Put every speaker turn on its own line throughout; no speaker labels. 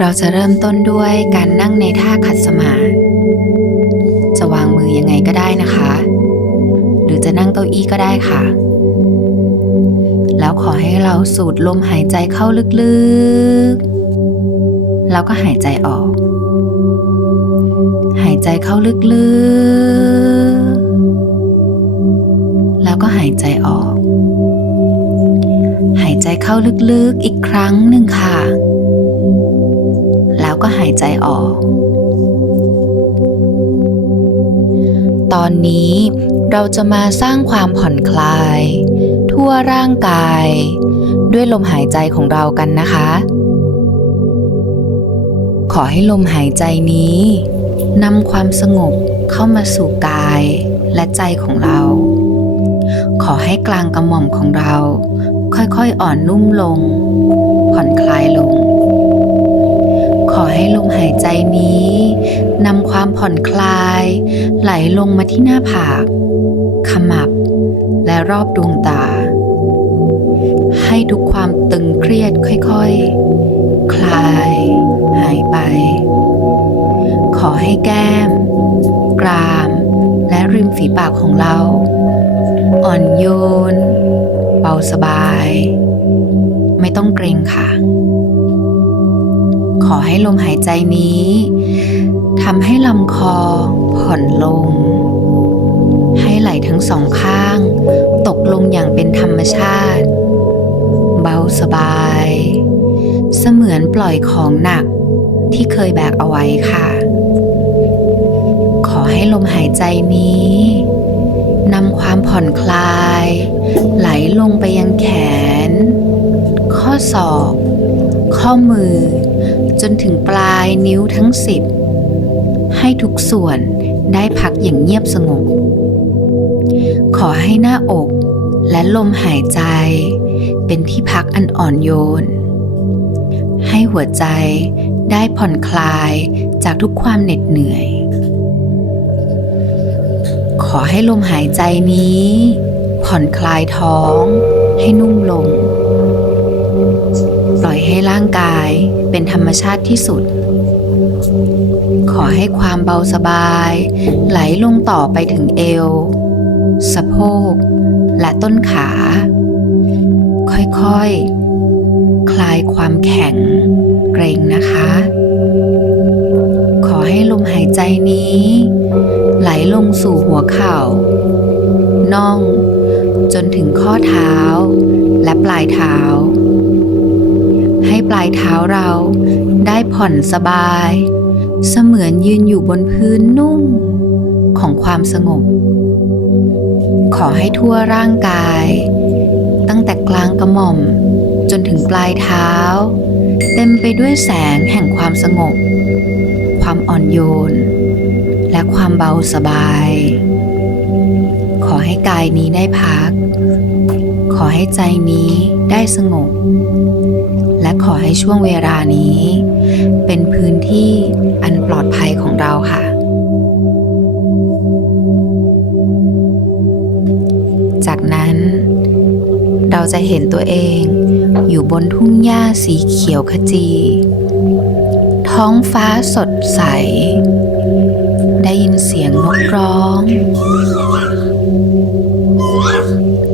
เราจะเริ่มต้นด้วยการนั่งในท่าขัดสมาธิจะวางมือยังไงก็ได้นะคะ หรือจะนั่งเก้าอี้ก็ได้ค่ะ แล้วขอให้เราสูดลมหายใจเข้าลึกๆ แล้วก็หายใจออก หายใจเข้าลึกๆ แล้วก็หายใจออก หายใจเข้าลึกๆ อีกครั้งหนึ่งค่ะายใจออก ตอนนี้เราจะมาสร้างความผ่อนคลาย ทั่วร่างกาย ด้วยลมหายใจของเรากันนะคะ ขอให้ลมหายใจนี้นำความสงบเข้ามาสู่กายและใจของเรา ขอให้กลางกระหม่อมของเรา ค่อยๆอ่อนนุ่มลง ผ่อนคลายลง ขอให้ลมหายใจนี้นำความผ่อนคลาย ไหลลงมาที่หน้าผาก ขมับ และรอบดวงตา ให้ทุกความตึงเครียดค่อยๆ คลาย หายไป ขอให้แก้ม กราม และริมฝีปากของเรา อ่อนโยน เบาสบาย ไม่ต้องเกรงค่ะ ขอให้ลมหายใจนี้ทำให้ลำคอผ่อนลง ให้ไหล่ทั้งสองข้าง ตกลงอย่างเป็นธรรมชาติ เบาสบาย เสมือนปล่อยของหนักที่เคยแบกเอาไว้ค่ะ ขอให้ลมหายใจนี้นำความผ่อนคลาย ไหลลงไปยังแขน ข้อศอก ข้อมือ จนถึงปลายนิ้วทั้งสิบให้ทุกส่วนได้พักอย่างเงียบสงบ ขอให้หน้าอกและลมหายใจ เป็นที่พักอันอ่อนโยน ให้หัวใจได้ผ่อนคลายจากทุกความเหน็ดเหนื่อย ขอให้ลมหายใจนี้ ผ่อนคลายท้องให้นุ่มลง อยให้ร่างกายเป็นธรรมชาติที่สุด ขอให้ความเบาสบาย ไหลลงต่อไปถึงเอว สะโพก และต้นขา ค่อยๆ คลายความแข็ง เกรงนะคะ ขอให้ลมหายใจนี้ ไหลลงสู่หัวเข่า น่อง จนถึงข้อเท้า และปลายเท้า ให้ปลายเท้าเราได้ผ่อนสบาย เสมือนยืนอยู่บนพื้นนุ่มของความสงบ ขอให้ทั่วร่างกาย ตั้งแต่กลางกระหม่อมจนถึงปลายเท้า เต็มไปด้วยแสงแห่งความสงบ ความอ่อนโยน และความเบาสบาย ขอให้กายนี้ได้พัก ขอให้ใจนี้ได้สงบ และขอให้ช่วงเวลานี้ เป็นพื้นที่อันปลอดภัยของเราค่ะ จากนั้น เราจะเห็นตัวเองอยู่บนทุ่งหญ้าสีเขียวขจี ท้องฟ้าสดใส ได้ยินเสียงนกร้อง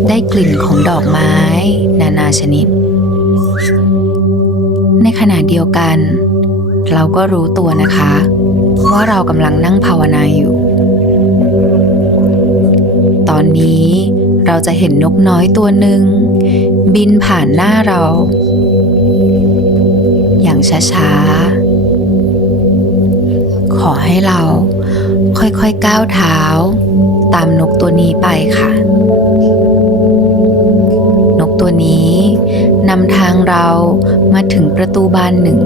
ได้กลิ่นของดอกไม้ นานาชนิด ขณะเดียวกัน เราก็รู้ตัวนะคะ ว่าเรากำลังนั่งภาวนาอยู่ ตอนนี้เราจะเห็นนกน้อยตัวหนึ่ง บินผ่านหน้าเรา อย่างช้าๆ ขอให้เราค่อยๆก้าวเท้า ตามนกตัวนี้ไปค่ะ นกตัวนี้ นำทางเรามาถึงประตูบานหนึ่ง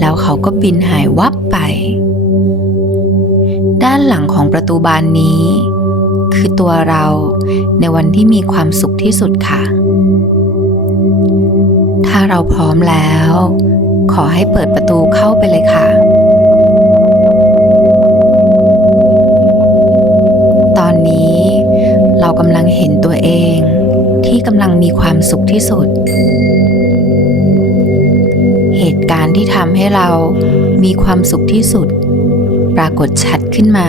แล้วเขาก็บินหายวับไป ด้านหลังของประตูบานนี้ คือตัวเราในวันที่มีความสุขที่สุดค่ะ ถ้าเราพร้อมแล้ว ขอให้เปิดประตูเข้าไปเลยค่ะตอนนี้เรากำลังเห็นตัวเอง ที่กำลังมีความสุขที่สุด เหตุการณ์ที่ทำให้เรามีความสุขที่สุด ปรากฏชัดขึ้นมา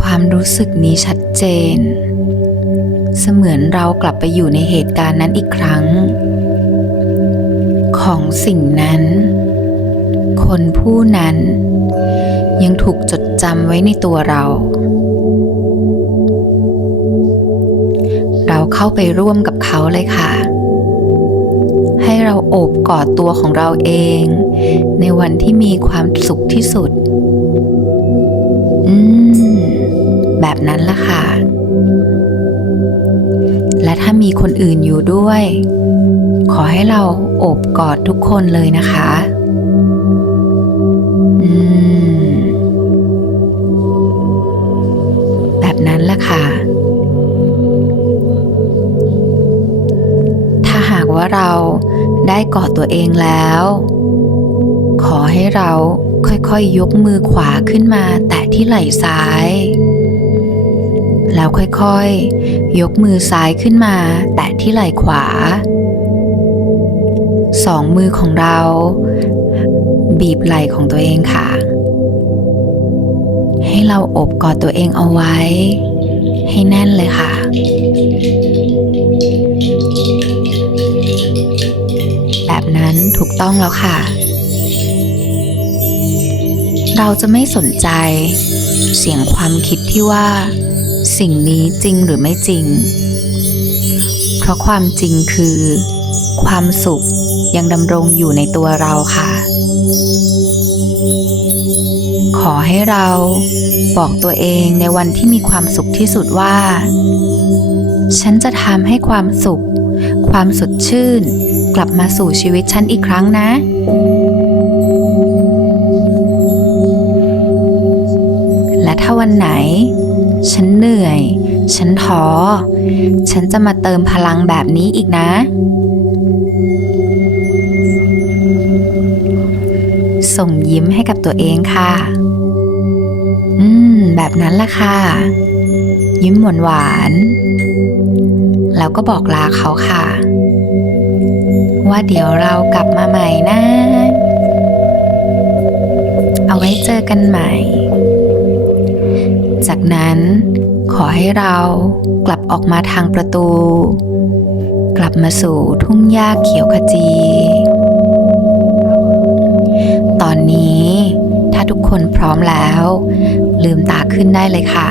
ความรู้สึกนี้ชัดเจน เสมือนเรากลับไปอยู่ในเหตุการณ์นั้นอีกครั้ง ของสิ่งนั้น คนผู้นั้นยังถูกจดจำไว้ในตัวเรา เข้าไปร่วมกับเขาเลยค่ะ ให้เราโอบกอดตัวของเราเอง ในวันที่มีความสุขที่สุด อืม แบบนั้นละค่ะ และถ้ามีคนอื่นอยู่ด้วย ขอให้เราโอบกอดทุกคนเลยนะคะ เราได้กอดตัวเองแล้ว ขอให้เราค่อยๆยกมือขวาขึ้นมาแตะที่ไหล่ซ้าย แล้วค่อยๆ ยกมือซ้ายขึ้นมา แตะที่ไหล่ขวา สองมือของเรา บีบไหล่ของตัวเองค่ะ ให้เราอบกอดตัวเองเอาไว้ ให้แน่นเลยค่ะ ถูกต้องแล้วค่ะ เราจะไม่สนใจ เสียงความคิดที่ว่า สิ่งนี้จริงหรือไม่จริง เพราะความจริงคือ ความสุขยังดำรงอยู่ในตัวเราค่ะ ขอให้เราบอกตัวเองในวันที่มีความสุขที่สุดว่า ฉันจะทำให้ความสุข ความสดชื่น กลับมาสู่ชีวิตฉันอีกครั้งนะและถ้าวันไหน ฉันเหนื่อย ฉันท้อ ฉันจะมาเติมพลังแบบนี้อีกนะ ส่งยิ้มให้กับตัวเองค่ะ อืม แบบนั้นละค่ะ ยิ้มหวานหวาน แล้วก็บอกลาเขาค่ะ ว่าเดี๋ยวเรากลับมาใหม่นะ เอาไว้เจอกันใหม่ จากนั้นขอให้เรากลับออกมาทางประตู กลับมาสู่ทุ่งหญ้าเขียวขจี ตอนนี้ถ้าทุกคนพร้อมแล้ว ลืมตาขึ้นได้เลยค่ะ